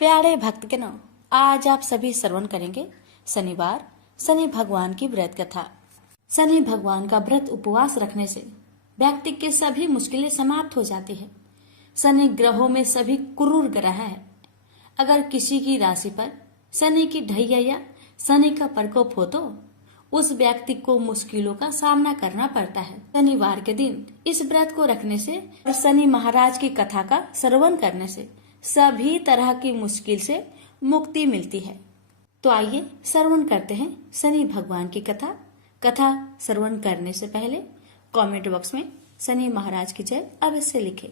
प्यारे भक्तगणों, आज आप सभी श्रवण करेंगे शनिवार शनि भगवान की व्रत कथा। शनि भगवान का व्रत उपवास रखने से व्यक्ति के सभी मुश्किलें समाप्त हो जाती है। शनि ग्रहों में सभी क्रूर ग्रह है। अगर किसी की राशि पर शनि की ढैया या शनि का प्रकोप हो तो उस व्यक्ति को मुश्किलों का सामना करना पड़ता है। शनिवार के दिन इस व्रत को रखने से और शनि महाराज की कथा का श्रवण करने से सभी तरह की मुश्किल से मुक्ति मिलती है। तो आइए श्रवण करते हैं शनि भगवान की कथा। कथा श्रवण करने से पहले कमेंट बॉक्स में शनि महाराज की जय अवश्य लिखें।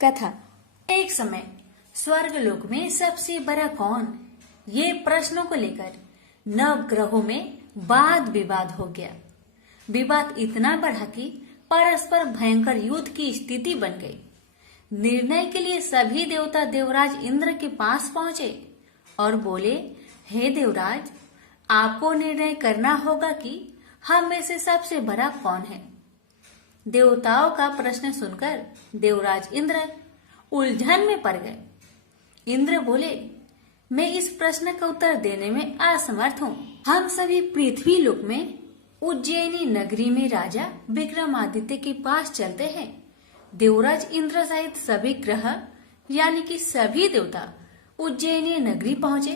कथा। एक समय स्वर्ग लोक में सबसे बड़ा कौन, ये प्रश्नों को लेकर नव ग्रहों में वाद विवाद हो गया। विवाद इतना बढ़ा कि परस्पर भयंकर युद्ध की स्थिति बन गई। निर्णय के लिए सभी देवता देवराज इंद्र के पास पहुंचे और बोले, हे देवराज, आपको निर्णय करना होगा कि हम में से सबसे बड़ा कौन है। देवताओं का प्रश्न सुनकर देवराज इंद्र उलझन में पड़ गए। इंद्र बोले, मैं इस प्रश्न का उत्तर देने में असमर्थ हूँ। हम सभी पृथ्वी लोक में उज्जैनी नगरी में राजा विक्रमादित्य के पास चलते हैं। देवराज इंद्र सहित सभी ग्रह यानी कि सभी देवता उज्जैनी नगरी पहुँचे।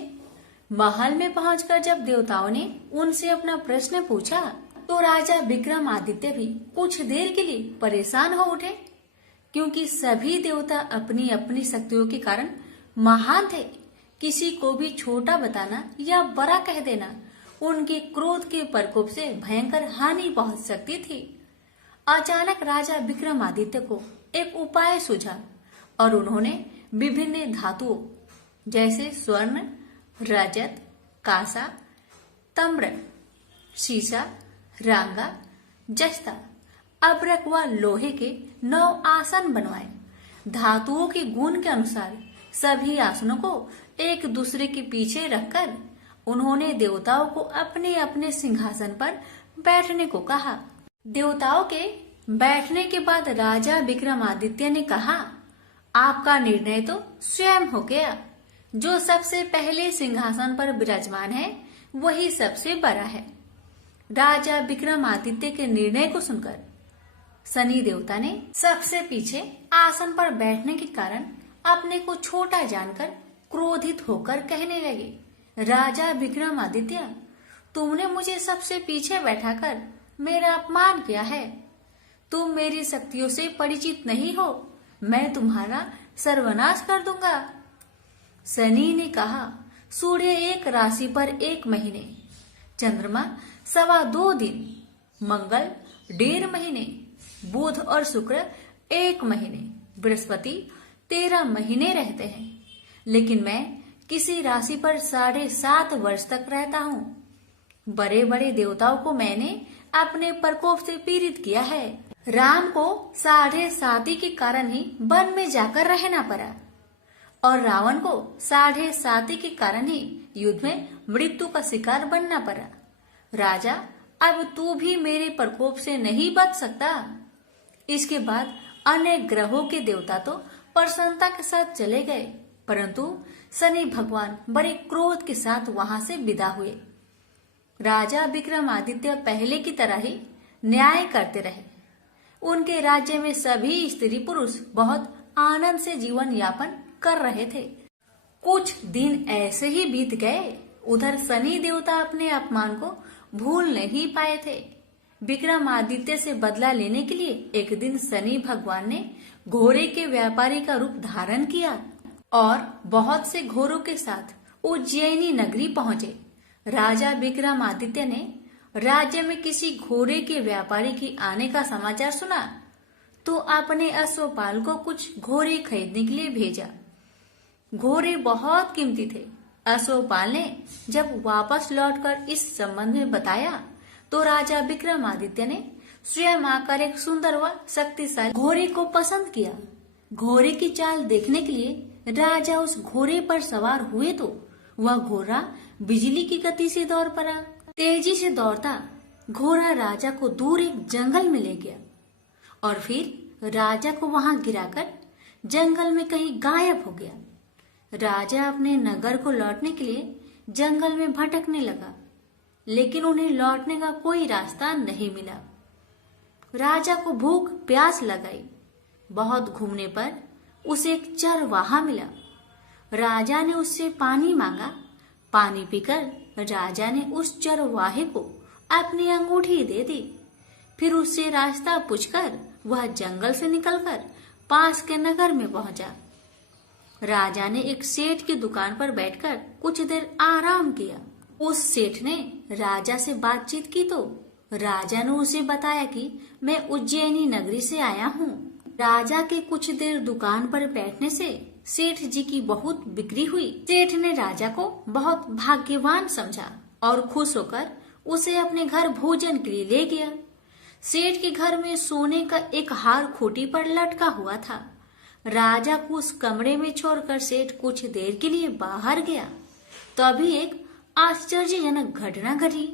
महल में पहुंचकर जब देवताओं ने उनसे अपना प्रश्न पूछा तो राजा विक्रमादित्य भी कुछ देर के लिए परेशान हो उठे, क्योंकि सभी देवता अपनी अपनी शक्तियों के कारण महान थे। किसी को भी छोटा बताना या बड़ा कह देना उनके क्रोध के प्रकोप से भयंकर हानि पहुंच सकती थी। अचानक राजा विक्रमादित्य को एक उपाय सूझा और उन्होंने विभिन्न धातुओं जैसे स्वर्ण, रजत, कांसा, ताम्र, शीशा, रांगा, जस्ता, अब्रक व लोहे के 9 आसन बनवाए। धातुओं के गुण के अनुसार सभी आसनों को एक दूसरे के पीछे रखकर उन्होंने देवताओं को अपने अपने सिंहासन पर बैठने को कहा। देवताओं के बैठने के बाद राजा विक्रमादित्य ने कहा, आपका निर्णय तो स्वयं हो गया। जो सबसे पहले सिंहासन पर विराजमान है वही सबसे बड़ा है। राजा विक्रमादित्य के निर्णय को सुनकर शनि देवता ने सबसे पीछे आसन पर बैठने के कारण अपने को छोटा जानकर क्रोधित होकर कहने लगे, राजा विक्रमादित्य, तुमने मुझे सबसे पीछे बैठाकर मेरा अपमान किया है। तुम मेरी शक्तियों से परिचित नहीं हो। मैं तुम्हारा सर्वनाश कर दूंगा। शनि ने कहा, सूर्य एक राशि पर 1 महीने, चंद्रमा 2.25 दिन, मंगल 1.5 महीने, बुध और शुक्र 1 महीने, बृहस्पति 13 महीने रहते हैं, लेकिन मैं किसी राशि पर 7.5 वर्ष तक रहता हूँ। बड़े बड़े देवताओं को मैंने अपने प्रकोप से पीड़ित किया है। राम को 7.5 के कारण ही वन में जाकर रहना पड़ा और रावण को 7.5 के कारण ही युद्ध में मृत्यु का शिकार बनना पड़ा। राजा, अब तू भी मेरे प्रकोप से नहीं बच सकता। इसके बाद अनेक ग्रहों के देवता तो प्रसन्नता के साथ चले गए, परंतु शनि भगवान बड़े क्रोध के साथ वहां से विदा हुए। राजा विक्रमादित्य पहले की तरह ही न्याय करते रहे। उनके राज्य में सभी स्त्री पुरुष बहुत आनंद से जीवन यापन कर रहे थे। कुछ दिन ऐसे ही बीत गए। उधर शनि देवता अपने अपमान को भूल नहीं पाए थे। विक्रमादित्य से बदला लेने के लिए एक दिन शनि भगवान ने घोड़े के व्यापारी का रूप धारण किया और बहुत से घोड़ों के साथ उज्जैनी नगरी पहुंचे। राजा विक्रमादित्य ने राज्य में किसी घोड़े के व्यापारी की आने का समाचार सुना तो अपने अश्वपाल को कुछ घोड़े खरीदने के लिए भेजा। घोड़े बहुत कीमती थे। अश्वपाल ने जब वापस लौटकर इस संबंध में बताया तो राजा विक्रमादित्य ने स्वयं आकर एक सुंदर व शक्तिशाली घोड़े को पसंद किया। घोड़े की चाल देखने के लिए राजा उस घोड़े पर सवार हुए तो वह घोड़ा बिजली की गति से दौड़ पड़ा। तेजी से दौड़ता घोड़ा राजा को दूर एक जंगल में ले गया और फिर राजा को वहां गिराकर जंगल में कहीं गायब हो गया। राजा अपने नगर को लौटने के लिए जंगल में भटकने लगा, लेकिन उन्हें लौटने का कोई रास्ता नहीं मिला। राजा को भूख प्यास लगाई। बहुत घूमने पर उसे एक चरवाहा मिला। राजा ने उससे पानी मांगा। पानी पीकर राजा ने उस चरवाहे को अपनी अंगूठी दे दी। फिर उससे रास्ता पूछकर वह जंगल से निकलकर पास के नगर में पहुंचा। राजा ने एक सेठ की दुकान पर बैठकर कुछ देर आराम किया। उस सेठ ने राजा से बातचीत की तो राजा ने उसे बताया कि मैं उज्जैनी नगरी से आया हूँ। राजा के कुछ देर दुकान पर बैठने से सेठ जी की बहुत बिक्री हुई। सेठ ने राजा को बहुत भाग्यवान समझा और खुश होकर उसे अपने घर भोजन के लिए ले गया। सेठ के घर में सोने का एक हार खूंटी पर लटका हुआ था। राजा को उस कमरे में छोड़कर सेठ कुछ देर के लिए बाहर गया। तभी एक आश्चर्यजनक घटना घटी।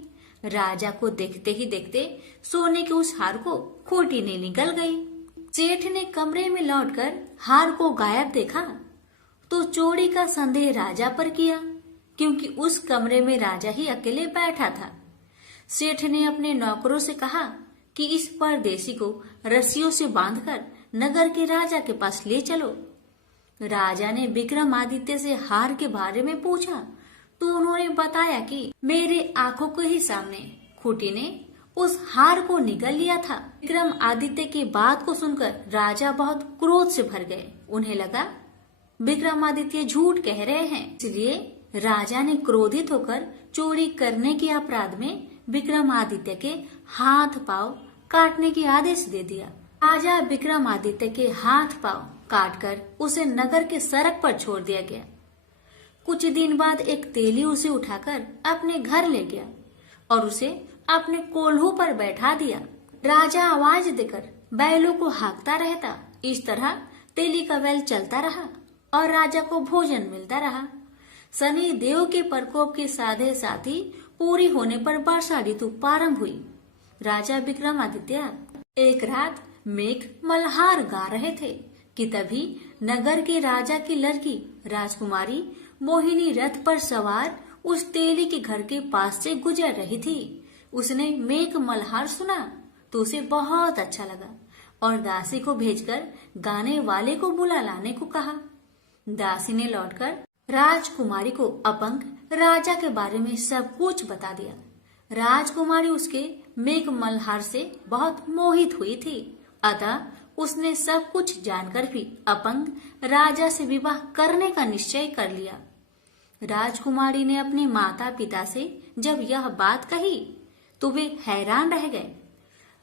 राजा को देखते ही देखते सोने के उस हार को खूंटी ने निकल गई। सेठ ने कमरे में लौटकर हार को गायब देखा तो चोरी का संदेह राजा पर किया, क्योंकि उस कमरे में राजा ही अकेले बैठा था। सेठ ने अपने नौकरों से कहा कि इस परदेसी को रस्सियों से बांधकर नगर के राजा के पास ले चलो। राजा ने विक्रमादित्य से हार के बारे में पूछा तो उन्होंने बताया कि मेरे आंखों के ही सामने खूंटी ने उस हार को निगल लिया था। विक्रमादित्य की बात को सुनकर राजा बहुत क्रोध से भर गए। उन्हें लगा विक्रमादित्य झूठ कह रहे हैं, इसलिए राजा ने क्रोधित होकर चोरी करने के अपराध में विक्रमादित्य के हाथ पांव काटने की आदेश दे दिया। राजा विक्रमादित्य के हाथ पांव काटकर उसे नगर के सड़क पर छोड़ दिया गया। कुछ दिन बाद एक तेली उसे उठाकर अपने घर ले गया और उसे अपने कोल्हू पर बैठा दिया। राजा आवाज देकर बैलों को हाँकता रहता। इस तरह तेली का बैल चलता रहा और राजा को भोजन मिलता रहा। शनि देव के प्रकोप के साधे साथी पूरी होने पर वर्षा ऋतु प्रारंभ हुई। राजा विक्रमादित्य एक रात मेघ मल्हार गा रहे थे कि तभी नगर के राजा की लड़की राजकुमारी मोहिनी रथ पर सवार उस तेली के घर के पास से गुजर रही थी। उसने मेघ मल्हार सुना तो उसे बहुत अच्छा लगा और दासी को भेजकर गाने वाले को बुला लाने को कहा। दासी ने लौटकर राजकुमारी को अपंग राजा के बारे में सब कुछ बता दिया। राजकुमारी उसके मेघ मल्हार से बहुत मोहित हुई थी, अतः उसने सब कुछ जानकर भी अपंग राजा से विवाह करने का निश्चय कर लिया। राजकुमारी ने अपने माता पिता से जब यह बात कही तो वे हैरान रह गए।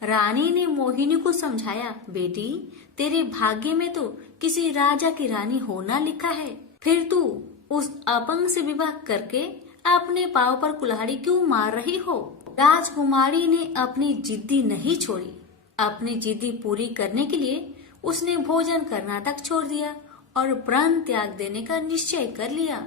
रानी ने मोहिनी को समझाया, बेटी तेरे भाग्य में तो किसी राजा की रानी होना लिखा है, फिर तू उस अपंग से विवाह करके अपने पांव पर कुल्हाड़ी क्यों मार रही हो। राजकुमारी ने अपनी जिद्दी नहीं छोड़ी। अपनी जिद्दी पूरी करने के लिए उसने भोजन करना तक छोड़ दिया और प्राण त्याग देने का निश्चय कर लिया।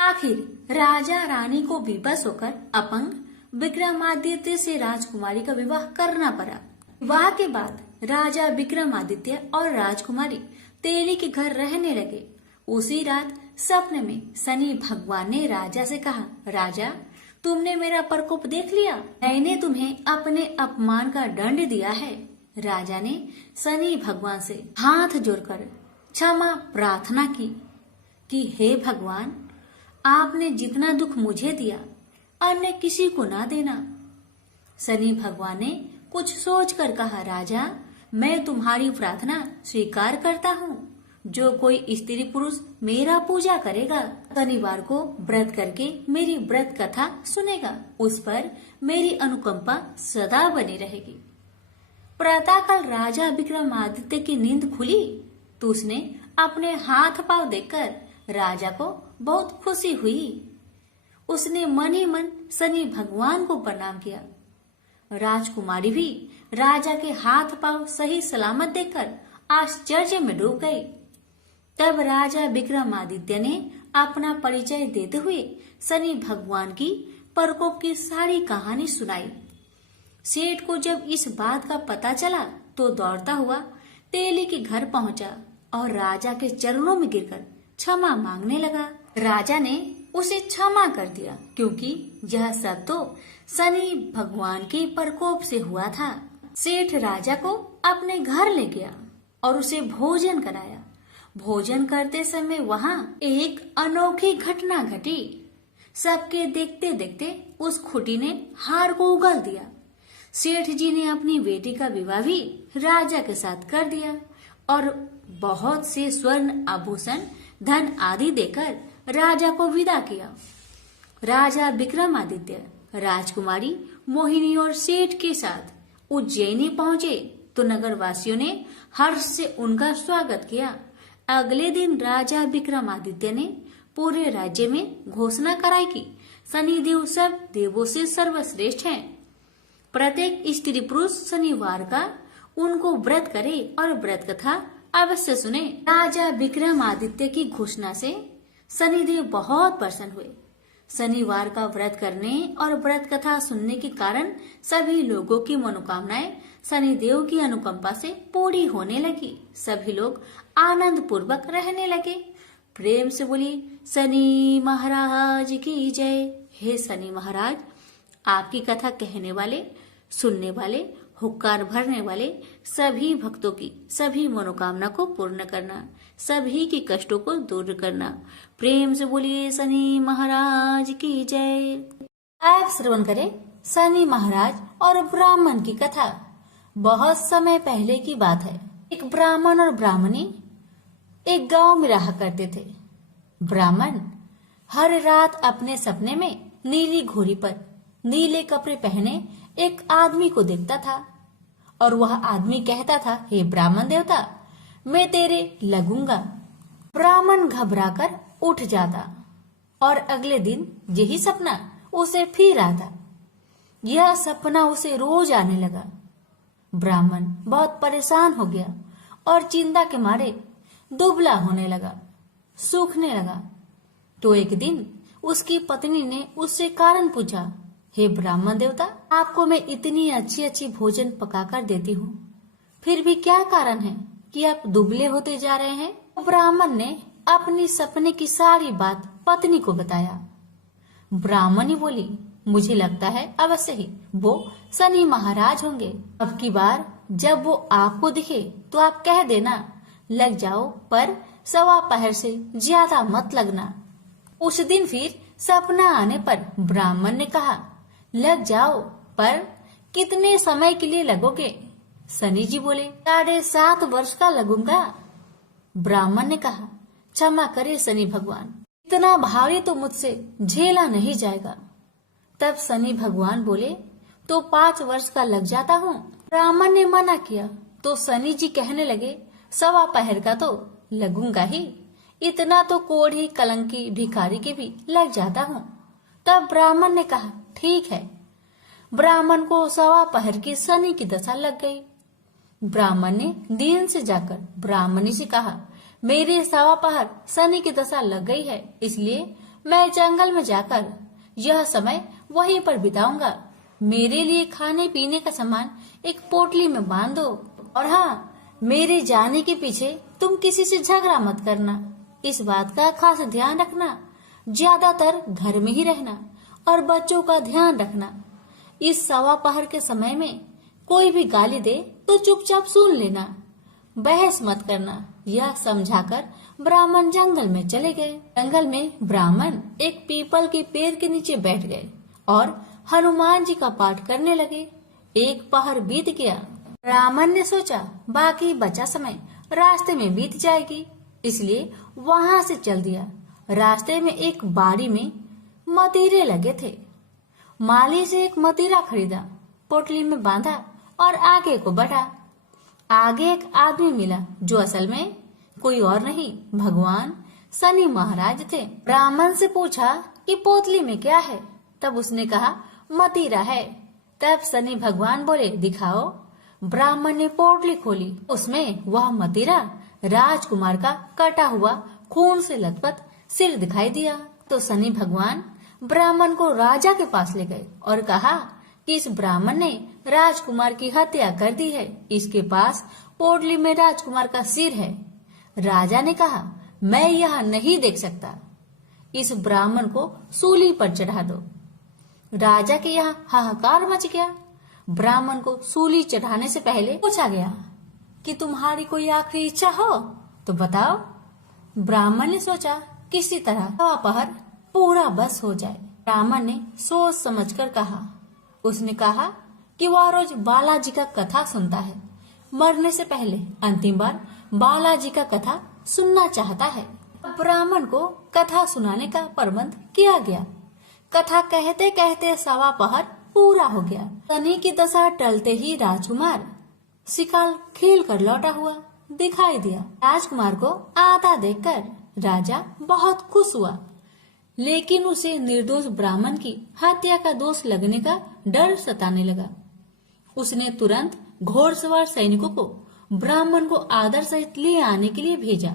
आखिर राजा रानी को विवश होकर अपंग विक्रमादित्य से राजकुमारी का विवाह करना पड़ा। विवाह के बाद राजा विक्रमादित्य और राजकुमारी तेली के घर रहने लगे। उसी रात सपने में शनि भगवान ने राजा से कहा, राजा तुमने मेरा प्रकोप देख लिया, मैंने तुम्हें अपने अपमान का दंड दिया है। राजा ने शनि भगवान से हाथ जोड़कर क्षमा प्रार्थना की कि हे भगवान, आपने जितना दुख मुझे दिया अन्य किसी को ना देना। शनि भगवान ने कुछ सोचकर कहा, राजा मैं तुम्हारी प्रार्थना स्वीकार करता हूँ। जो कोई स्त्री पुरुष मेरा पूजा करेगा, शनिवार को व्रत करके मेरी व्रत कथा सुनेगा, उस पर मेरी अनुकंपा सदा बनी रहेगी। प्रातःकाल राजा विक्रमादित्य की नींद खुली तो उसने अपने हाथ पांव देखकर राजा को बहुत खुशी हुई। उसने मन ही मन शनि भगवान को प्रणाम किया। राजकुमारी भी राजा के हाथ पांव सही सलामत देखकर आश्चर्य में डूब गई। तब राजा विक्रमादित्य ने अपना परिचय देते हुए शनि भगवान की प्रकोप की सारी कहानी सुनाई। सेठ को जब इस बात का पता चला तो दौड़ता हुआ तेली के घर पहुंचा और राजा के चरणों में गिरकर क्षमा मांगने लगा। राजा ने उसे क्षमा कर दिया क्योंकि यह सब तो शनि भगवान के प्रकोप से हुआ था। सेठ राजा को अपने घर ले गया और उसे भोजन कराया। भोजन करते समय वहाँ एक अनोखी घटना घटी। सबके देखते देखते उस खुटी ने हार को उगल दिया। सेठ जी ने अपनी बेटी का विवाह भी राजा के साथ कर दिया और बहुत से स्वर्ण आभूषण, धन आदि देकर राजा को विदा किया। राजा विक्रमादित्य राजकुमारी मोहिनी और सेठ के साथ उज्जैनी पहुंचे तो नगर वासियों ने हर्ष से उनका स्वागत किया। अगले दिन राजा विक्रमादित्य ने पूरे राज्य में घोषणा कराई कि शनिदेव सब देवों से सर्वश्रेष्ठ हैं। प्रत्येक स्त्री पुरुष शनिवार का उनको व्रत करे और व्रत कथा अवश्य सुने। राजा विक्रमादित्य की घोषणा से शनिदेव बहुत प्रसन्न हुए। शनिवार का व्रत करने और व्रत कथा सुनने के कारण सभी लोगों की मनोकामनाएं शनिदेव की अनुकंपा से पूरी होने लगी। सभी लोग आनंद पूर्वक रहने लगे। प्रेम से बोली शनि महाराज की जय। हे शनि महाराज, आपकी कथा कहने वाले, सुनने वाले, हुक्कार भरने वाले सभी भक्तों की सभी मनोकामना को पूर्ण करना, सभी की कष्टों को दूर करना। प्रेम से बोलिए शनि महाराज की जय। आप श्रवण करें शनि महाराज और ब्राह्मण की कथा। बहुत समय पहले की बात है। एक ब्राह्मण और ब्राह्मणी एक गांव में रहा करते थे। ब्राह्मण हर रात अपने सपने में नीली घोड़ी पर नीले कपड़े पहने एक आदमी को देखता था और वह आदमी कहता था, हे ब्राह्मण देवता, मैं तेरे लगूंगा। ब्राह्मण घबराकर उठ जाता और अगले दिन यही सपना उसे फिर आता। यह सपना उसे रोज आने लगा। ब्राह्मण बहुत परेशान हो गया और चिंता के मारे दुबला होने लगा, सूखने लगा। तो एक दिन उसकी पत्नी ने उससे कारण पूछा, हे ब्राह्मण देवता, आपको मैं इतनी अच्छी अच्छी भोजन पकाकर देती हूँ, फिर भी क्या कारण है कि आप दुबले होते जा रहे हैं? ब्राह्मण ने अपनी सपने की सारी बात पत्नी को बताया। ब्राह्मणी बोली, मुझे लगता है अवश्य ही वो शनि महाराज होंगे। अब की बार जब वो आपको दिखे तो आप कह देना, लग जाओ, पर 1.25 पहर से ज्यादा मत लगना। उस दिन फिर सपना आने पर ब्राह्मण ने कहा, लग जाओ, पर कितने समय के लिए लगोगे? शनि जी बोले, 7.5 वर्ष का लगूंगा। ब्राह्मण ने कहा, क्षमा करे शनि भगवान, इतना भारी तो मुझसे झेला नहीं जाएगा। तब शनि भगवान बोले, तो 5 वर्ष का लग जाता हूँ। ब्राह्मण ने मना किया तो शनि जी कहने लगे, 1.25 पहर का तो लगूंगा ही, इतना तो कोढ़ी कलंकी भिखारी के भी लग जाता हूँ। तब ब्राह्मण ने कहा, ठीक है। ब्राह्मण को 1.25 पहर की शनि की दशा लग गई। ब्राह्मण ने दीन से जाकर ब्राह्मणी से कहा, मेरे 1.25 पहर शनि की दशा लग गई है, इसलिए मैं जंगल में जाकर यह समय वहीं पर बिताऊंगा। मेरे लिए खाने पीने का सामान एक पोटली में बांध दो, और हाँ, मेरे जाने के पीछे तुम किसी से झगड़ा मत करना। इस बात का खास ध्यान रखना, ज्यादातर घर में ही रहना और बच्चों का ध्यान रखना। इस 1.25 पहर के समय में कोई भी गाली दे तो चुपचाप सुन लेना, बहस मत करना। यह समझाकर ब्राह्मण जंगल में चले गए। जंगल में ब्राह्मण एक पीपल के पेड़ के नीचे बैठ गए और हनुमान जी का पाठ करने लगे। 1 पहर बीत गया। ब्राह्मण ने सोचा बाकी बचा समय रास्ते में बीत जाएगी, इसलिए वहाँ से चल दिया। रास्ते में एक बाड़ी में मतीरे लगे थे। माली से एक मतीरा खरीदा, पोटली में बांधा और आगे को बढ़ा। आगे एक आदमी मिला जो असल में कोई और नहीं, भगवान शनि महाराज थे। ब्राह्मण से पूछा कि पोटली में क्या है? तब उसने कहा, मतीरा है। तब शनि भगवान बोले, दिखाओ। ब्राह्मण ने पोटली खोली, उसमें वह मतीरा राजकुमार का कटा हुआ खून से लथपथ सिर दिखाई दिया। तो शनि भगवान ब्राह्मण को राजा के पास ले गए और कहा कि इस ब्राह्मण ने राजकुमार की हत्या कर दी है, इसके पास पोटली में राजकुमार का सिर है। राजा ने कहा, मैं यह नहीं देख सकता। इस ब्राह्मण को सूली पर चढ़ा दो। राजा के यहाँ हाहाकार मच गया। ब्राह्मण को सूली चढ़ाने से पहले पूछा गया कि तुम्हारी कोई आखिरी इच्छा हो तो बताओ। ब्राह्मण ने सोचा किसी तरह अपहर पूरा बस हो जाए। ब्राह्मण ने सोच समझकर कहा। उसने कहा कि वह रोज बालाजी का कथा सुनता है। मरने से पहले अंतिम बार बालाजी का कथा सुनना चाहता है। ब्राह्मण को कथा सुनाने का प्रबंध किया गया। कथा कहते कहते सवा पहर पूरा हो गया। शनि की दशा टलते ही राजकुमार शिकाल खेल कर लौटा हुआ दिखाई दिया। राजकुमार को आता देखकर राजा बहुत खुश हुआ, लेकिन उसे निर्दोष ब्राह्मण की हत्या का दोष लगने का डर सताने लगा। उसने तुरंत घोड़सवार सैनिकों को ब्राह्मण को आदर सहित ले आने के लिए भेजा।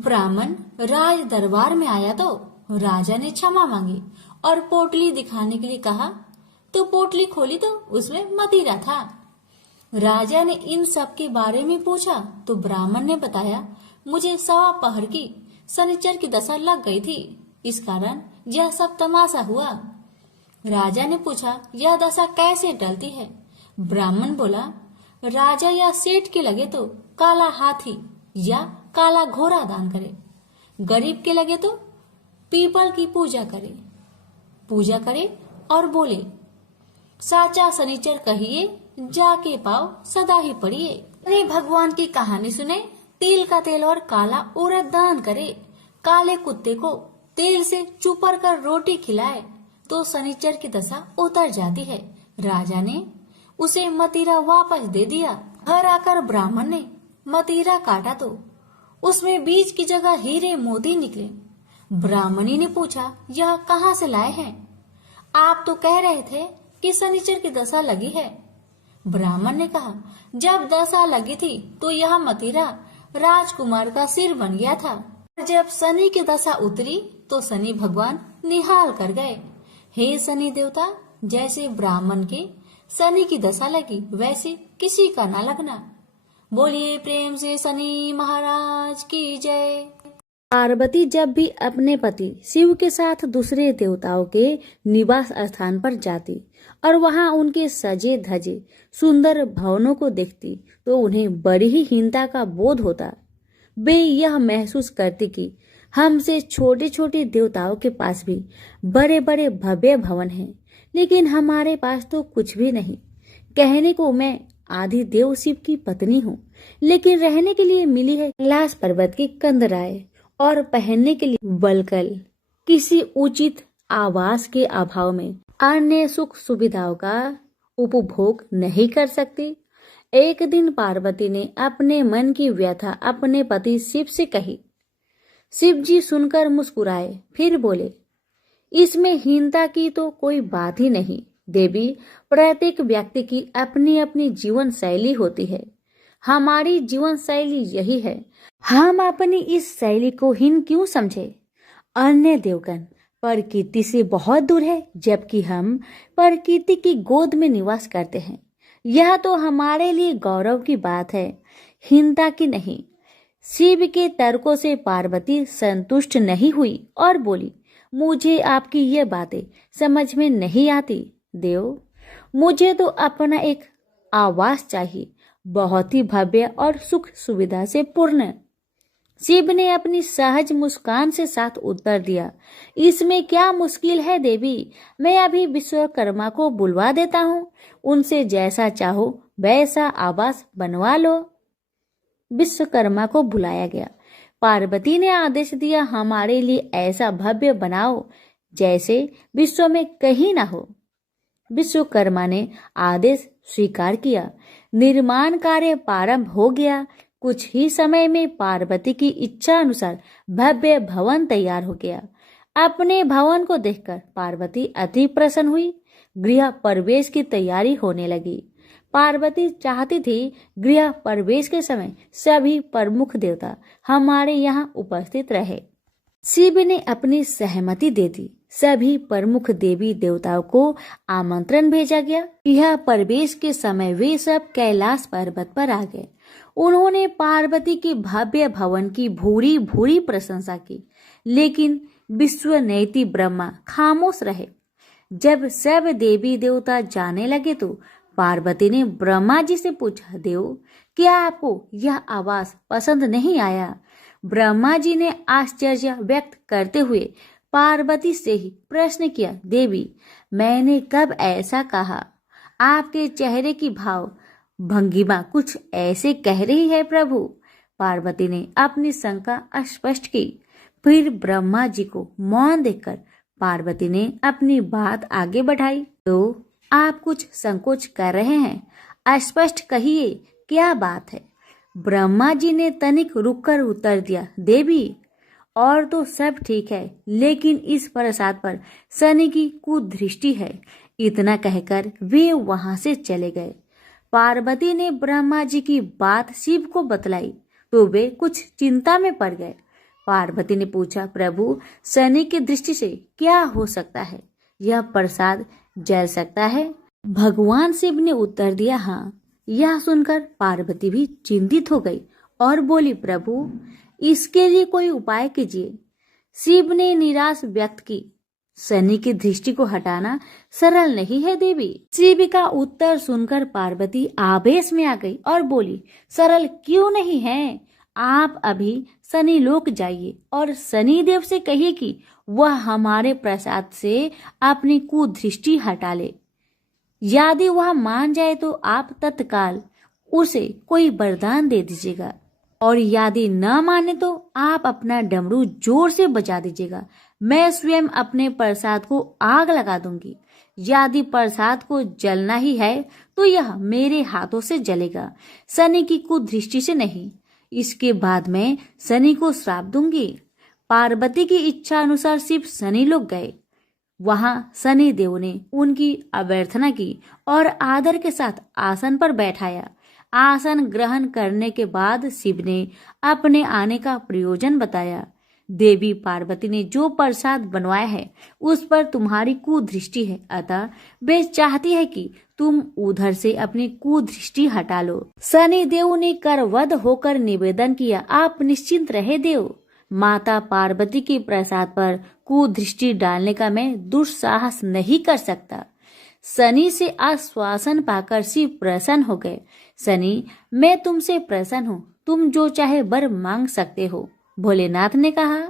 ब्राह्मण राज दरबार में आया तो राजा ने क्षमा मांगी और पोटली दिखाने के लिए कहा तो पोटली खोली तो उसमें मदिरा था। राजा ने इन सब के बारे में पूछा तो ब्राह्मण ने बताया, मुझे सवा पहर की शनिचर की दशा लग गई थी, इस कारण यह सब तमाशा हुआ। राजा ने पूछा, यह दशा कैसे टलती है? ब्राह्मण बोला, राजा या सेठ के लगे तो काला हाथी या काला घोड़ा दान करे, गरीब के लगे तो पीपल की पूजा करे और बोले, साचा शनिचर कहिए जाके पाओ सदा ही पढ़िए। अरे भगवान की कहानी सुने, तिल का तेल और काला उड़द दान करे, काले कुत्ते को तेल से चुपर कर रोटी खिलाए तो शनिचर की दशा उतर जाती है। राजा ने उसे मतीरा वापस दे दिया। घर आकर ब्राह्मण ने मतीरा काटा तो उसमें बीज की जगह हीरे मोती निकले। ब्राह्मणी ने पूछा, यह कहाँ से लाए हैं? आप तो कह रहे थे कि शनिचर की दशा लगी है। ब्राह्मण ने कहा, जब दशा लगी थी तो यह मतीरा राजकुमार का सिर बन गया था। जब शनि की दशा उतरी तो शनि भगवान निहाल कर गए। हे शनि देवता, जैसे ब्राह्मण के शनि की दशा लगी वैसे किसी का ना लगना। बोलिए प्रेम से शनि महाराज की जय। पार्वती जब भी अपने पति शिव के साथ दूसरे देवताओं के निवास स्थान पर जाती और वहां उनके सजे धजे सुंदर भवनों को देखती तो उन्हें बड़ी ही हीनता का बोध होता। वे यह महसूस करती कि हमसे छोटे छोटे देवताओं के पास भी बड़े बड़े भव्य भवन हैं, लेकिन हमारे पास तो कुछ भी नहीं। कहने को मैं आदि देव शिव की पत्नी हूँ, लेकिन रहने के लिए मिली है कैलाश पर्वत की कंदराएं और पहनने के लिए वल्कल। किसी उचित आवास के अभाव में अन्य सुख सुविधाओं का उपभोग नहीं कर सकती। एक दिन पार्वती ने अपने मन की व्यथा अपने पति शिव से कही। शिव जी सुनकर मुस्कुराए, फिर बोले, इसमें हीनता की तो कोई बात ही नहीं देवी। प्रत्येक व्यक्ति की अपनी अपनी जीवन शैली होती है। हमारी जीवन शैली यही है, हम अपनी इस शैली को हीन क्यों समझे? अन्य देवगण प्रकृति से बहुत दूर है, जबकि हम प्रकृति की गोद में निवास करते हैं। यह तो हमारे लिए गौरव की बात है, हीनता की नहीं। शिव के तर्कों से पार्वती संतुष्ट नहीं हुई और बोली, मुझे आपकी ये बातें समझ में नहीं आती देव। मुझे तो अपना एक आवास चाहिए, बहुत ही भव्य और सुख सुविधा से पूर्ण। शिव ने अपनी सहज मुस्कान से साथ उत्तर दिया, इसमें क्या मुश्किल है देवी, मैं अभी विश्वकर्मा को बुलवा देता हूँ, उनसे जैसा चाहो वैसा आवास बनवा लो। विश्वकर्मा को बुलाया गया। पार्वती ने आदेश दिया, हमारे लिए ऐसा भव्य बनाओ जैसे विश्व में कहीं ना हो। विश्वकर्मा ने आदेश स्वीकार किया। निर्माण कार्य प्रारंभ हो गया। कुछ ही समय में पार्वती की इच्छा अनुसार भव्य भवन तैयार हो गया। अपने भवन को देखकर पार्वती अति प्रसन्न हुई। गृह प्रवेश की तैयारी होने लगी। पार्वती चाहती थी गृह प्रवेश के समय सभी प्रमुख देवता हमारे यहाँ उपस्थित रहे। शिव ने अपनी सहमति दे दी। सभी प्रमुख देवी देवताओं को आमंत्रण भेजा गया। यह प्रवेश के समय वे सब कैलाश पर्वत पर आ गए उन्होंने पार्वती के भव्य भवन की भूरी भूरी प्रशंसा की, लेकिन विश्वनेत्री ब्रह्मा खामोश रहे। जब सब देवी देवता जाने लगे तो पार्वती ने ब्रह्मा जी से पूछा, देव, क्या आपको यह आवाज पसंद नहीं आया? ब्रह्मा जी ने आश्चर्य व्यक्त करते हुए पार्वती से ही प्रश्न किया, देवी, मैंने कब ऐसा कहा? आपके चेहरे की भाव भंगिमा कुछ ऐसे कह रही है प्रभु। पार्वती ने अपनी शंका स्पष्ट की। फिर ब्रह्मा जी को मौन देखकर पार्वती ने अपनी बात आगे बढ़ाई। तो आप कुछ संकोच कर रहे हैं, स्पष्ट कहिए, क्या बात है? ब्रह्मा जी ने तनिक रुककर उत्तर दिया, देवी, और तो सब ठीक है, लेकिन इस प्रसाद पर शनि की कुदृष्टि है। इतना कहकर वे वहां से चले गए। पार्वती ने ब्रह्मा जी की बात शिव को बतलाई तो वे कुछ चिंता में पड़ गए। पार्वती ने पूछा, प्रभु, शनि की दृष्टि से क्या हो सकता है? यह प्रसाद जल सकता है? भगवान शिव ने उत्तर दिया, हाँ। यह सुनकर पार्वती भी चिंतित हो गई और बोली, प्रभु, इसके लिए कोई उपाय कीजिए। शिव ने निराश व्यक्त की, शनि की दृष्टि को हटाना सरल नहीं है देवी। शिव का उत्तर सुनकर पार्वती आवेश में आ गई और बोली, सरल क्यों नहीं है? आप अभी शनि लोक जाइए और शनि देव से कहिए कि वह हमारे प्रसाद से अपनी कुदृष्टि हटा ले। यदि वह मान जाए तो आप तत्काल उसे कोई वरदान दे दीजिएगा, और यदि न माने तो आप अपना डमरू जोर से बजा दीजिएगा। मैं स्वयं अपने प्रसाद को आग लगा दूंगी। यदि प्रसाद को जलना ही है तो यह मेरे हाथों से जलेगा, शनि की कुदृष्टि से नहीं। इसके बाद मैं शनि को श्राप दूंगी। पार्वती की इच्छा अनुसार शिव शनि लोग गए। वहां शनि देव ने उनकी अभ्यर्थना की और आदर के साथ आसन पर बैठाया। आसन ग्रहण करने के बाद शिव ने अपने आने का प्रयोजन बताया। देवी पार्वती ने जो प्रसाद बनवाया है उस पर तुम्हारी कुदृष्टि है, अतः वे चाहती है कि तुम उधर से अपनी कुदृष्टि हटा लो। शनि देव ने करवध होकर निवेदन किया, आप निश्चिंत रहे देव। माता पार्वती के प्रसाद पर कुदृष्टि डालने का मैं दुस्साहस नहीं कर सकता। शनि से आश्वासन पाकर शिव प्रसन्न हो गए। शनि, मैं तुमसे प्रसन्न हूँ, तुम जो चाहे वर मांग सकते हो, भोलेनाथ ने कहा।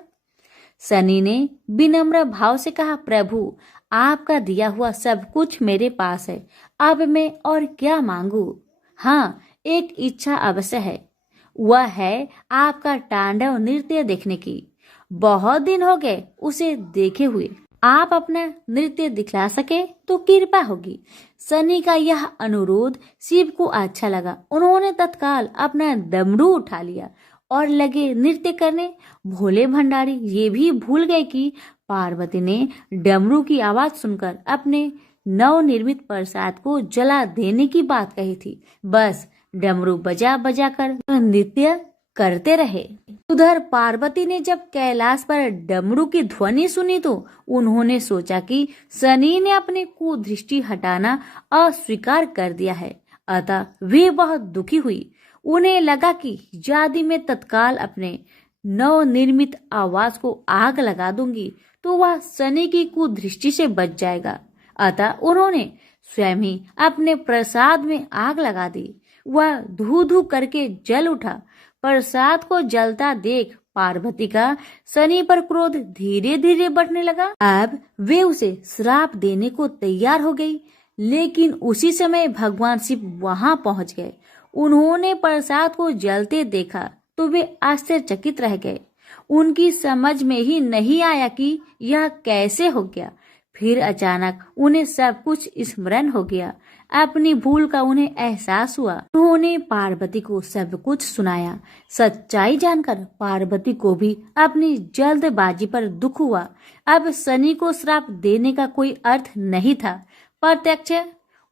शनि ने विनम्र भाव से कहा, प्रभु, आपका दिया हुआ सब कुछ मेरे पास है, अब मैं और क्या मांगू? हाँ, एक इच्छा अवश्य है, वह है आपका तांडव नृत्य देखने की। बहुत दिन हो गए उसे देखे हुए, आप अपना नृत्य दिखला सके तो कृपा होगी। शनि का यह अनुरोध शिव को अच्छा लगा। उन्होंने तत्काल अपना डमरू उठा लिया और लगे नृत्य करने। भोले भंडारी ये भी भूल गए कि पार्वती ने डमरू की आवाज सुनकर अपने नवनिर्मित प्रसाद को जला देने की बात कही थी। बस डमरू बजा बजा कर नृत्य करते रहे। उधर पार्वती ने जब कैलाश पर डमरू की ध्वनि सुनी तो उन्होंने सोचा कि शनि ने अपनी कुदृष्टि हटाना अस्वीकार कर दिया है, अतः वे बहुत दुखी हुई। उन्हें लगा कि यदि मैं तत्काल अपने नवनिर्मित आवाज को आग लगा दूंगी तो वह शनि की कुदृष्टि से बच जाएगा। अतः उन्होंने स्वयं ही अपने प्रसाद में आग लगा दी। वह धू धू करके जल उठा। प्रसाद को जलता देख पार्वती का शनि पर क्रोध धीरे धीरे बढ़ने लगा। अब वे उसे श्राप देने को तैयार हो गई, लेकिन उसी समय भगवान शिव वहां पहुंच गए। उन्होंने प्रसाद को जलते देखा तो वे आश्चर्यचकित रह गए। उनकी समझ में ही नहीं आया कि यह कैसे हो गया। फिर अचानक उन्हें सब कुछ स्मरण हो गया। अपनी भूल का उन्हें एहसास हुआ। उन्होंने पार्वती को सब कुछ सुनाया। सच्चाई जानकर पार्वती को भी अपनी जल्दबाजी पर दुख हुआ। अब शनि को श्राप देने का कोई अर्थ नहीं था। प्रत्यक्ष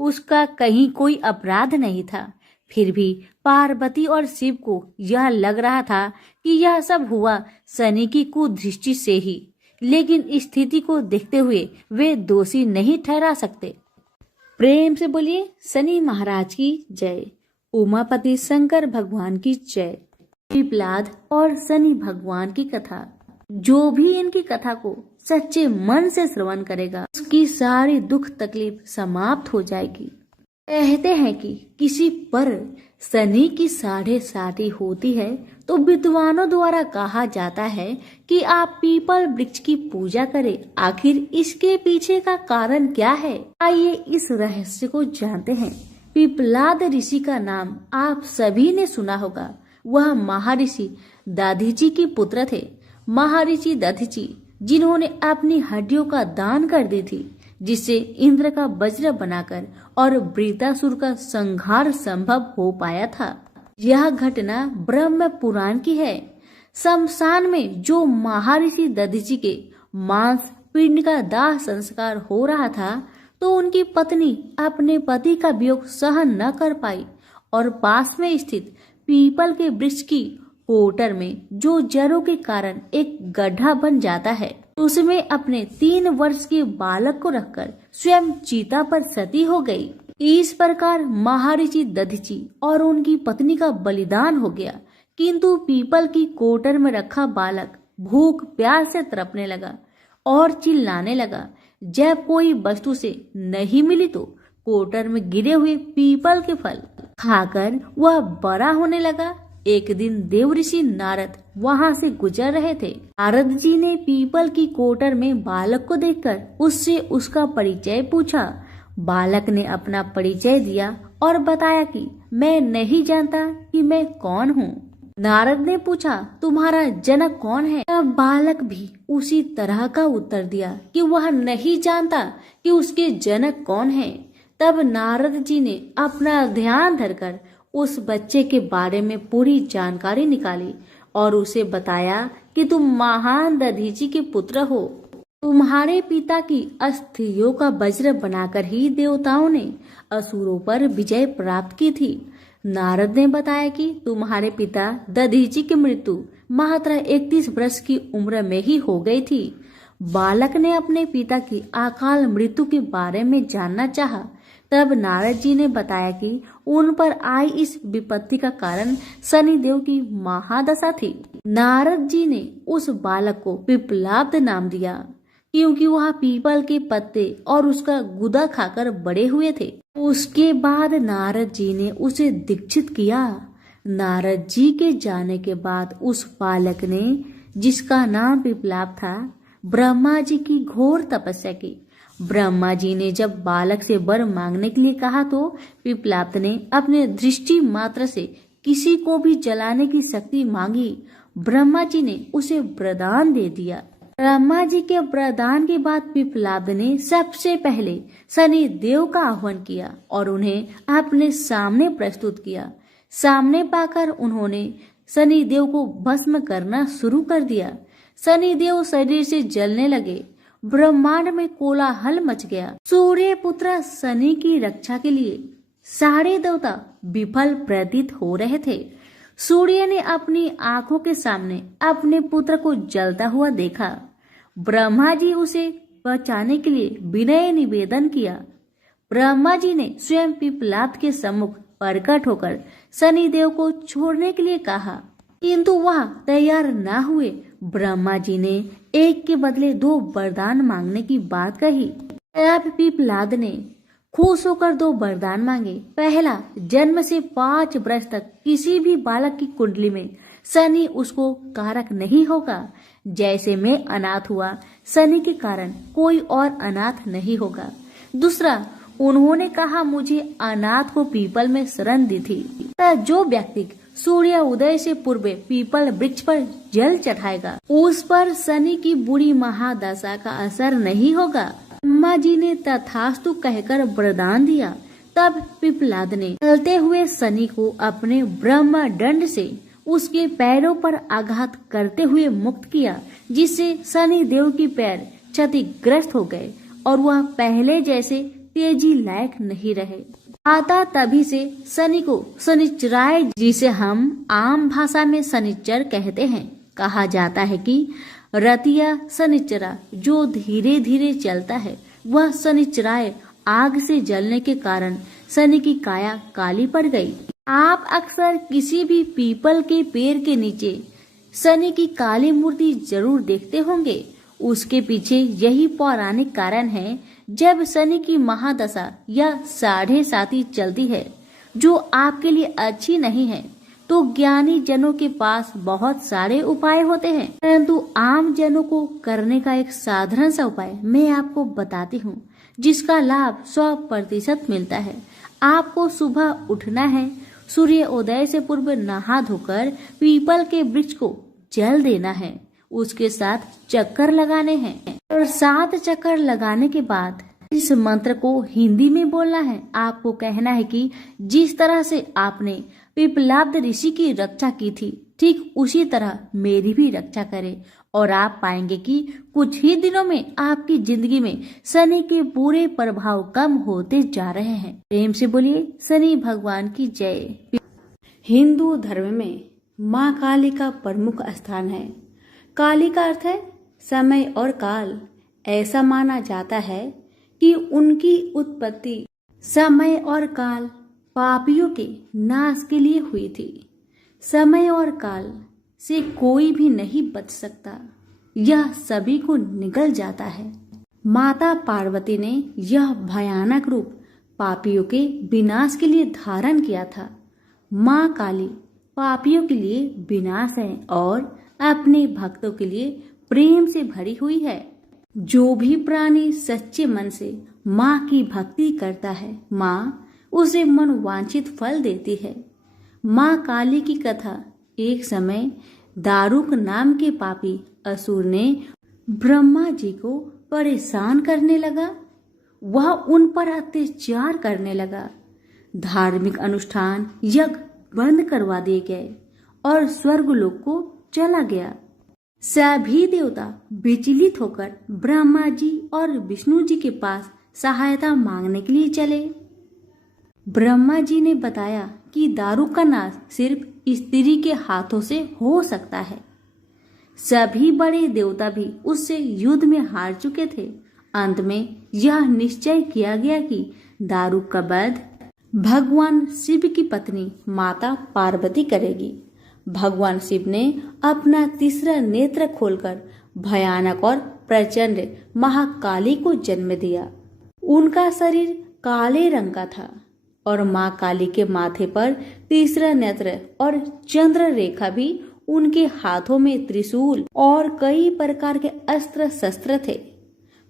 उसका कहीं कोई अपराध नहीं था। फिर भी पार्वती और शिव को यह लग रहा था कि यह सब हुआ शनि की कुदृष्टि से ही, लेकिन स्थिति को देखते हुए वे दोषी नहीं ठहरा सकते। प्रेम से बोलिए शनि महाराज की जय। उमापति शंकर भगवान की जय। पिपलाद और शनि भगवान की कथा। जो भी इनकी कथा को सच्चे मन से श्रवण करेगा उसकी सारी दुख तकलीफ समाप्त हो जाएगी। कहते हैं कि किसी पर शनि की 7.5 होती है तो विद्वानों द्वारा कहा जाता है कि आप पीपल वृक्ष की पूजा करें। आखिर इसके पीछे का कारण क्या है, आइए इस रहस्य को जानते हैं। पिपलाद ऋषि का नाम आप सभी ने सुना होगा। वह महर्षि दधीचि के पुत्र थे। महर्षि दधीचि जिन्होंने अपनी हड्डियों का दान कर दी थी, जिससे इंद्र का वज्र बनाकर और वृत्रासुर का संहार संभव हो पाया था। यह घटना ब्रह्म पुराण की है। शमशान में जो महर्षि दधीचि के मांस पिंड का दाह संस्कार हो रहा था तो उनकी पत्नी अपने पति का वियोग सहन न कर पाई और पास में स्थित पीपल के वृक्ष की कोटर में जो जड़ों के कारण एक गड्ढा बन जाता है, उसमें अपने 3 वर्ष के बालक को रखकर स्वयं चिता पर सती हो गई। इस प्रकार महर्षि दधीचि और उनकी पत्नी का बलिदान हो गया। किंतु पीपल की कोटर में रखा बालक भूख प्यास से तड़पने लगा और चिल्लाने लगा। जब कोई वस्तु से नहीं मिली तो कोटर में गिरे हुए पीपल के फल खाकर वह बड़ा होने लगा। एक दिन देव ऋषि नारद वहां से गुजर रहे थे। नारद जी ने पीपल की कोटर में बालक को देखकर उससे उसका परिचय पूछा। बालक ने अपना परिचय दिया और बताया कि मैं नहीं जानता कि मैं कौन हूँ। नारद ने पूछा, तुम्हारा जनक कौन है? तब बालक भी उसी तरह का उत्तर दिया कि वह नहीं जानता कि उसके जनक कौन है। तब नारद जी ने अपना ध्यान धरकर उस बच्चे के बारे में पूरी जानकारी निकाली और उसे बताया कि तुम महान दधीचि के पुत्र हो। तुम्हारे पिता की अस्थियों का वज्र बनाकर ही देवताओं ने असुरों पर विजय प्राप्त की थी। नारद ने बताया कि तुम्हारे पिता दधीचि की मृत्यु मात्र 31 वर्ष की उम्र में ही हो गई थी। बालक ने अपने पिता की अकाल मृत्यु के बारे में जानना चाहा। तब नारद जी ने बताया कि उन पर आई इस विपत्ति का कारण शनिदेव की महादशा थी। नारद जी ने उस बालक को पिपलाद नाम दिया क्योंकि वह पीपल के पत्ते और उसका गुदा खाकर बड़े हुए थे। उसके बाद नारद जी ने उसे दीक्षित किया। नारद जी के जाने के बाद उस बालक ने, जिसका नाम पिपलाद था, ब्रह्मा जी की घोर तपस्या की। ब्रह्मा जी ने जब बालक से वर मांगने के लिए कहा तो पिपलाद ने अपने दृष्टि मात्र से किसी को भी जलाने की शक्ति मांगी। ब्रह्मा जी ने उसे वरदान दे दिया। ब्रह्मा जी के वरदान के बाद पिपलाद ने सबसे पहले शनि देव का आह्वान किया और उन्हें अपने सामने प्रस्तुत किया। सामने पाकर उन्होंने शनि देव को भस्म करना शुरू कर दिया। शनि देव शरीर से जलने लगे। ब्रह्मांड में कोलाहल मच गया। सूर्य पुत्र शनि की रक्षा के लिए सारे देवता विफल प्रतीत हो रहे थे। सूर्य ने अपनी आंखों के सामने अपने पुत्र को जलता हुआ देखा। ब्रह्मा जी उसे बचाने के लिए विनय निवेदन किया। ब्रह्मा जी ने स्वयं पिपलाद के सम्मुख प्रकट होकर शनिदेव को छोड़ने के लिए कहा, किंतु वह तैयार न हुए। ब्रह्मा जी ने एक के बदले 2 वरदान मांगने की बात कही। तब पिपलाद ने खुश होकर 2 वरदान मांगे। पहला, जन्म से 5 वर्ष तक किसी भी बालक की कुंडली में शनि उसको कारक नहीं होगा। जैसे मैं अनाथ हुआ, शनि के कारण कोई और अनाथ नहीं होगा। दूसरा, उन्होंने कहा मुझे अनाथ को पीपल में शरण दी थी। जो व्यक्ति सूर्य उदय से पूर्व पीपल वृक्ष पर जल चढ़ाएगा उस पर शनि की बुरी महादशा का असर नहीं होगा। ब्रह्मा जी ने तथास्तु कहकर वरदान दिया। तब पिपलाद ने चलते हुए शनि को अपने ब्रह्म दंड से उसके पैरों पर आघात करते हुए मुक्त किया, जिससे शनि देव की पैर क्षतिग्रस्त हो गए और वह पहले जैसे तेजी लायक नहीं रहे। आता तभी से शनि को शनिचराय, जिसे हम आम भाषा में शनिचर कहते हैं, कहा जाता है कि रतिया शनिचरा जो धीरे धीरे चलता है वह शनिचराय आग से जलने के कारण शनि की काया काली पड़ गई। आप अक्सर किसी भी पीपल के पेड़ के नीचे शनि की काली मूर्ति जरूर देखते होंगे। उसके पीछे यही पौराणिक कारण है। जब शनि की महादशा या साढ़े साती चलती है जो आपके लिए अच्छी नहीं है, तो ज्ञानी जनों के पास बहुत सारे उपाय होते हैं, परंतु आम जनों को करने का एक साधारण सा उपाय मैं आपको बताती हूँ, जिसका लाभ 100% मिलता है। आपको सुबह उठना है, सूर्य उदय से पूर्व नहा धोकर पीपल के वृक्ष को जल देना है, उसके साथ चक्कर लगाने हैं और 7 चक्कर लगाने के बाद इस मंत्र को हिंदी में बोलना है। आपको कहना है कि जिस तरह से आपने पिपलाद ऋषि की रक्षा की थी, ठीक उसी तरह मेरी भी रक्षा करे, और आप पाएंगे कि कुछ ही दिनों में आपकी जिंदगी में शनि के बुरे प्रभाव कम होते जा रहे हैं। प्रेम से बोलिए शनि भगवान की जय। हिंदू धर्म में माँ काली का प्रमुख स्थान है। काली का अर्थ है समय और काल। ऐसा माना जाता है कि उनकी उत्पत्ति समय और काल पापियों के नाश के लिए हुई थी। समय और काल से कोई भी नहीं बच सकता, यह सभी को निगल जाता है। माता पार्वती ने यह भयानक रूप पापियों के विनाश के लिए धारण किया था। माँ काली पापियों के लिए विनाश है और अपने भक्तों के लिए प्रेम से भरी हुई है। जो भी प्राणी सच्चे मन से माँ की भक्ति करता है, माँ उसे मनोवांछित फल देती है। माँ काली की कथा। एक समय दारुक नाम के पापी असुर ने ब्रह्मा जी को परेशान करने लगा। वह उन पर अत्याचार करने लगा। धार्मिक अनुष्ठान यज्ञ बंद करवा दिए गए और स्वर्गलोक को चला गया। सभी देवता विचलित होकर ब्रह्मा जी और विष्णु जी के पास सहायता मांगने के लिए चले। ब्रह्मा जी ने बताया कि दारुक का नाश सिर्फ स्त्री के हाथों से हो सकता है। सभी बड़े देवता भी उससे युद्ध में हार चुके थे। अंत में यह निश्चय किया गया कि दारुक का वध भगवान शिव की पत्नी माता पार्वती करेगी। भगवान शिव ने अपना तीसरा नेत्र खोलकर भयानक और प्रचंड महाकाली को जन्म दिया। उनका शरीर काले रंग का था और माँ काली के माथे पर तीसरा नेत्र और चंद्र रेखा भी, उनके हाथों में त्रिशूल और कई प्रकार के अस्त्र शस्त्र थे।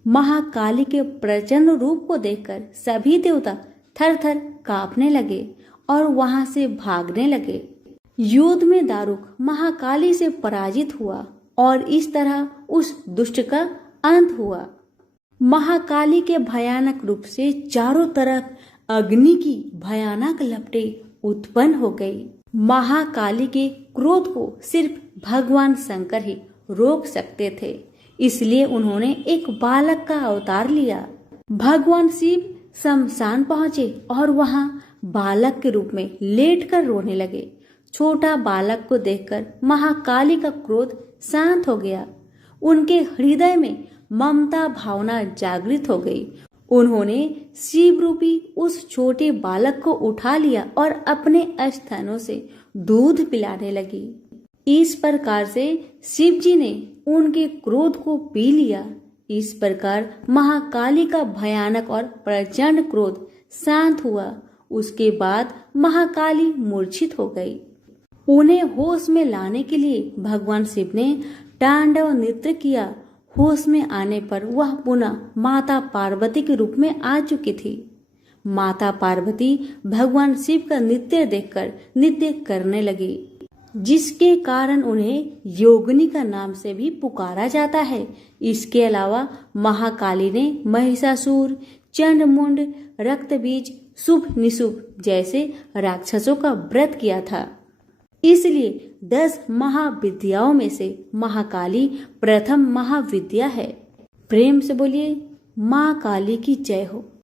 महाकाली के प्रचंड रूप को देखकर सभी देवता थर थर कांपने लगे और वहां से भागने लगे। युद्ध में दारुक महाकाली से पराजित हुआ और इस तरह उस दुष्ट का अंत हुआ। महाकाली के भयानक रूप से चारों तरफ अग्नि की भयानक लपटें उत्पन्न हो गई। महाकाली के क्रोध को सिर्फ भगवान शंकर ही रोक सकते थे, इसलिए उन्होंने एक बालक का अवतार लिया। भगवान शिव शमशान पहुंचे और वहां बालक के रूप में लेटकर रोने लगे। छोटा बालक को देखकर महाकाली का क्रोध शांत हो गया। उनके हृदय में ममता भावना जागृत हो गई। उन्होंने शिव रूपी उस छोटे बालक को उठा लिया और अपने स्तनों से दूध पिलाने लगी। इस प्रकार से शिव जी ने उनके क्रोध को पी लिया। इस प्रकार महाकाली का भयानक और प्रचंड क्रोध शांत हुआ। उसके बाद महाकाली मूर्छित हो गई। उन्हें होश में लाने के लिए भगवान शिव ने तांडव नृत्य किया। होश में आने पर वह पुनः माता पार्वती के रूप में आ चुकी थी। माता पार्वती भगवान शिव का नृत्य देखकर नृत्य करने लगी, जिसके कारण उन्हें योगिनी का नाम से भी पुकारा जाता है। इसके अलावा महाकाली ने महिषासुर, चंडमुंड, रक्तबीज, शुभ निशुभ जैसे राक्षसों का व्रत किया था। इसलिए 10 महाविद्याओं में से महाकाली प्रथम महाविद्या है। प्रेम से बोलिए माँ काली की जय हो।